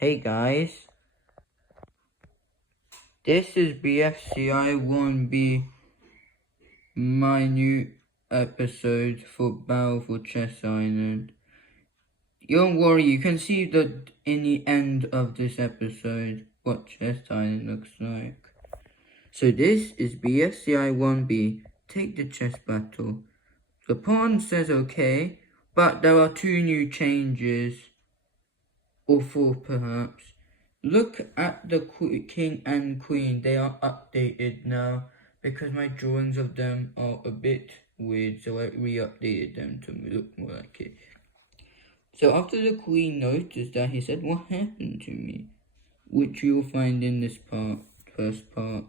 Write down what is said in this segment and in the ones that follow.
Hey guys, this is BFCI 1B, my new episode for Battle for Chess Island. Don't worry, you can see in the end of this episode what Chess Island looks like. So this is BFCI 1B, take the chess battle. The pawn says okay, but there are two new changes, or four perhaps. Look at the king and queen, they are updated now because my drawings of them are a bit weird, so I re-updated them to look more like it. So after the queen noticed that, he said, "What happened to me?" Which you'll find in this first part.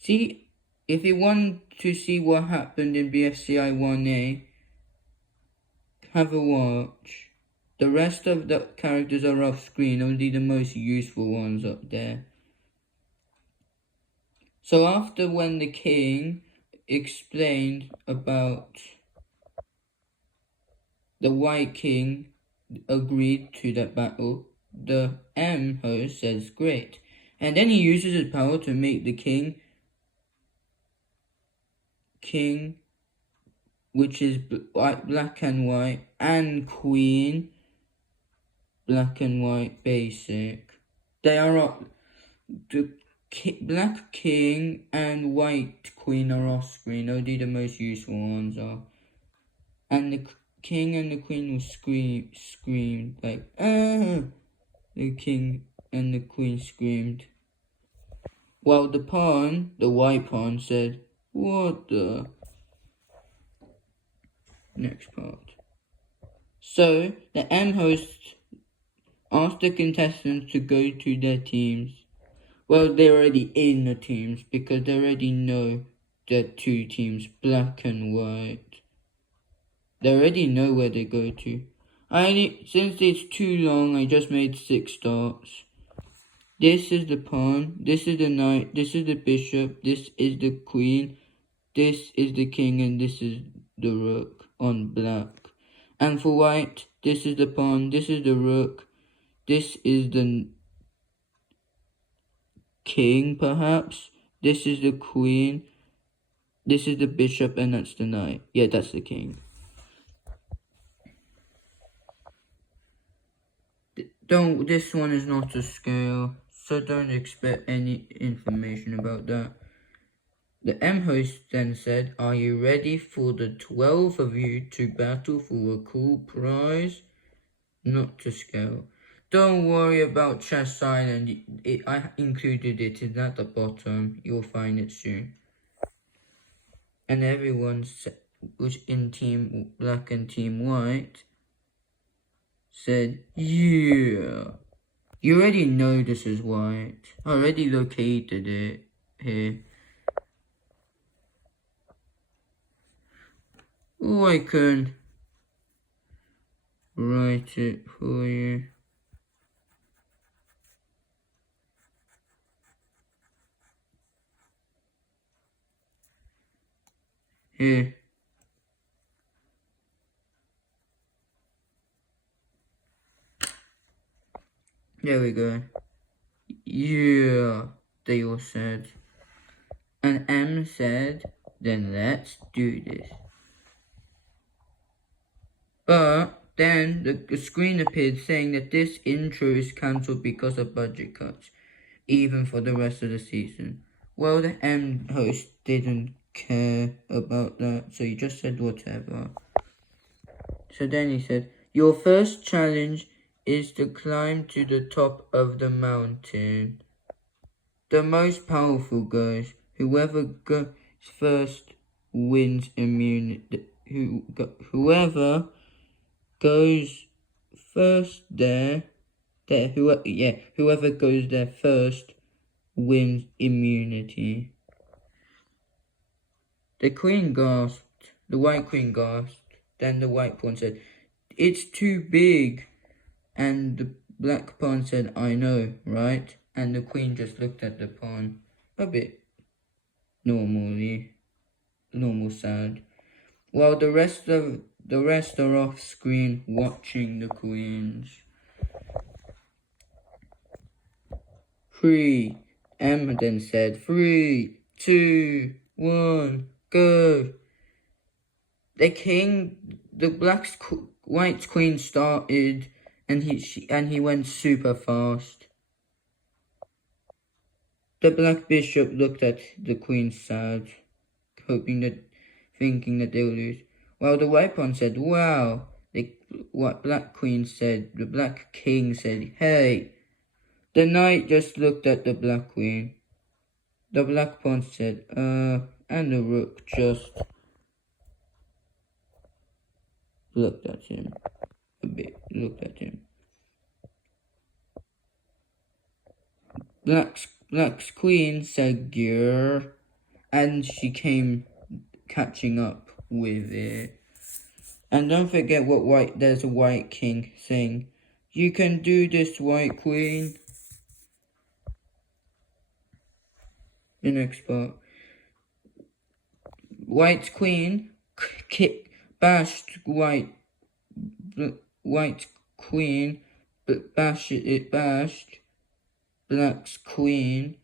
See, if you want to see what happened in BFCI 1A, have a watch. The rest of the characters are off screen, only the most useful ones up there. So after when the king explained about the white king agreed to that battle, the M host says great. And then he uses his power to make the king, which is black and white, and queen, black and white basic. They are the black king and white queen are off screen, only the most useful ones are. And the king and the queen will scream like, ah! The king and the queen screamed. While the white pawn said, what the? Next part. So, the M host asked the contestants to go to their teams. Well, they're already in the teams because they already know the two teams, black and white. They already know where they go to. Since it's too long, I just made 6 starts. This is the pawn, this is the knight, this is the bishop, this is the queen, this is the king, and this is the rook on black. And for white, this is the pawn, this is the rook, this is the king perhaps, this is the queen, this is the bishop, and that's the knight. Yeah, that's the king. This one is not to scale, so don't expect any information about that. The M host then said, "Are you ready for the 12 of you to battle for a cool prize?" Not to scale. Don't worry about Chess Island, I included it, it's at the bottom, you'll find it soon. And everyone was in Team Black and Team White said, yeah. You already know this is white. I already located it here. Oh, I can write it for you. Here. There we go. Yeah, they all said. And M said, then let's do this. But then the screen appeared saying that this intro is cancelled because of budget cuts, even for the rest of the season. Well, the M host didn't care about that, so he just said whatever. So then he said, your first challenge is to climb to the top of the mountain. The most powerful goes. Whoever goes first wins immunity. Whoever goes first whoever goes there first wins immunity. The queen gasped. The white queen gasped. Then the white pawn said, "It's too big." And the black pawn said, "I know, right?" And the queen just looked at the pawn a bit normal sad. While the rest are off screen watching the queens. 3. M then said 3, 2, 1, go. White queen started, and he went super fast. The black bishop looked at the queen sad, thinking that they'll lose. While the white pawn said, wow. The black king said, hey. The knight just looked at the black queen. The black pawn said, and the rook just looked at him. Black's queen said, grrr, and she came catching up with it. And don't forget there's a white king saying, you can do this, white queen. The next part. White queen bashed white queen, bashed black's queen,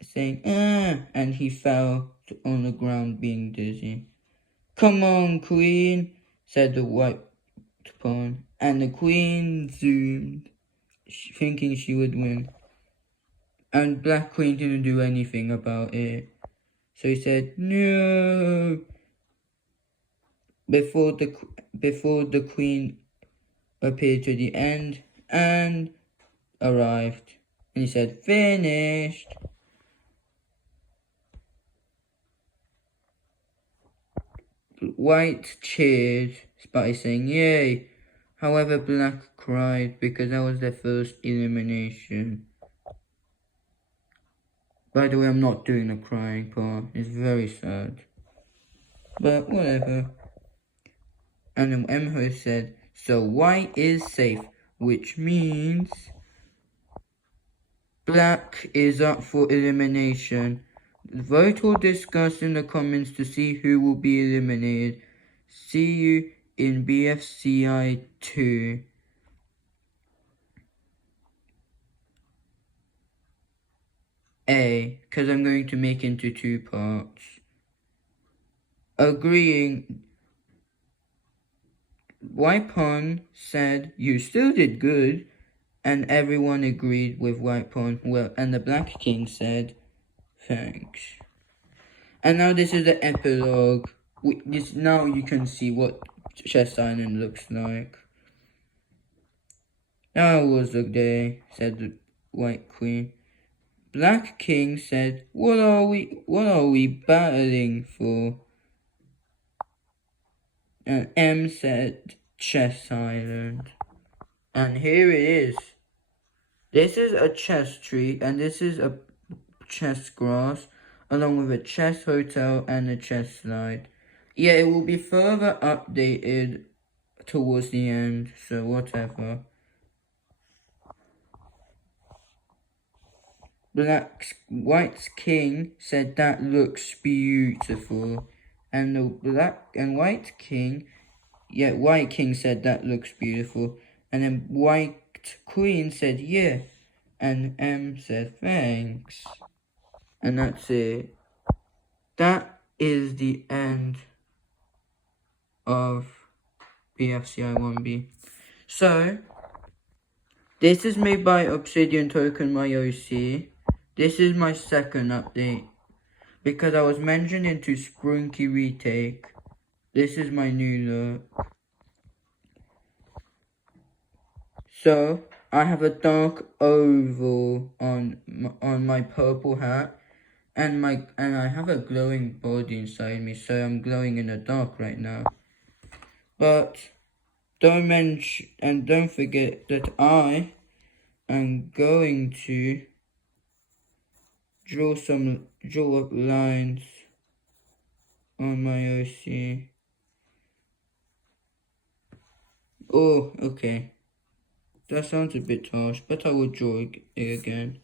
saying, and he fell on the ground being dizzy. Come on, queen, said the white pawn, and the queen zoomed, thinking she would win. And black queen didn't do anything about it. So he said, no, before the queen appeared to the end and arrived. And he said, finished. White cheered by saying, yay. However, black cried because that was their first elimination. By the way, I'm not doing the crying part. It's very sad. But whatever. And then Emho said, so white is safe, which means black is up for elimination. Vote or discuss in the comments to see who will be eliminated. See you in BFCI 2. Because I'm going to make into 2 parts. Agreeing, White Pawn said, you still did good, and everyone agreed with White Pawn. Well, and the Black King said, thanks. And now this is the epilogue. Now you can see what Chess Island looks like. That was the day, said the White Queen. Black King said, what are we battling for? And M said, Chess Island. And here it is. This is a chess tree, and this is a chess grass, along with a chess hotel and a chess slide. Yeah, it will be further updated towards the end, so whatever. White's king said that looks beautiful, and White king said that looks beautiful, and then White Queen said yeah, and M said thanks, and that's it. That is the end of BFCI 1B. So this is made by Obsidian Token, my OC. This is my second update, because I was mentioned into Sprunky Retake. This is my new look. So, I have a dark oval on my purple hat, and I have a glowing body inside me, so I'm glowing in the dark right now. But don't forget that I am going to draw up lines on my OC. Oh, okay. That sounds a bit harsh, but I will draw it again.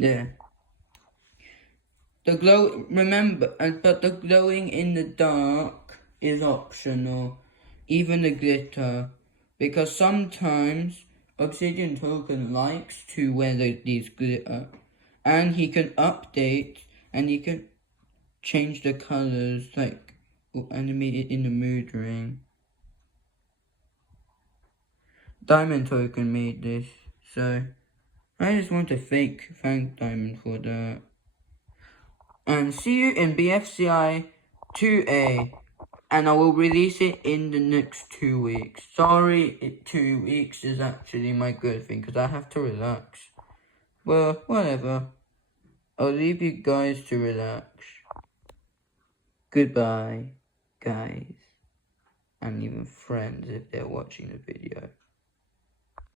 Yeah. The glow, remember, but the glowing in the dark is optional, even the glitter, because sometimes Obsidian Token likes to wear these glitter, and he can update, and he can change the colors, like, or animate it in the mood ring. Diamond Token made this, so I just want to thank Diamond for that. And see you in BFCI 2A, and I will release it in the next 2 weeks. Sorry, 2 weeks is actually my good thing, because I have to relax. Well, whatever. I'll leave you guys to relax. Goodbye, guys. And even friends if they're watching the video.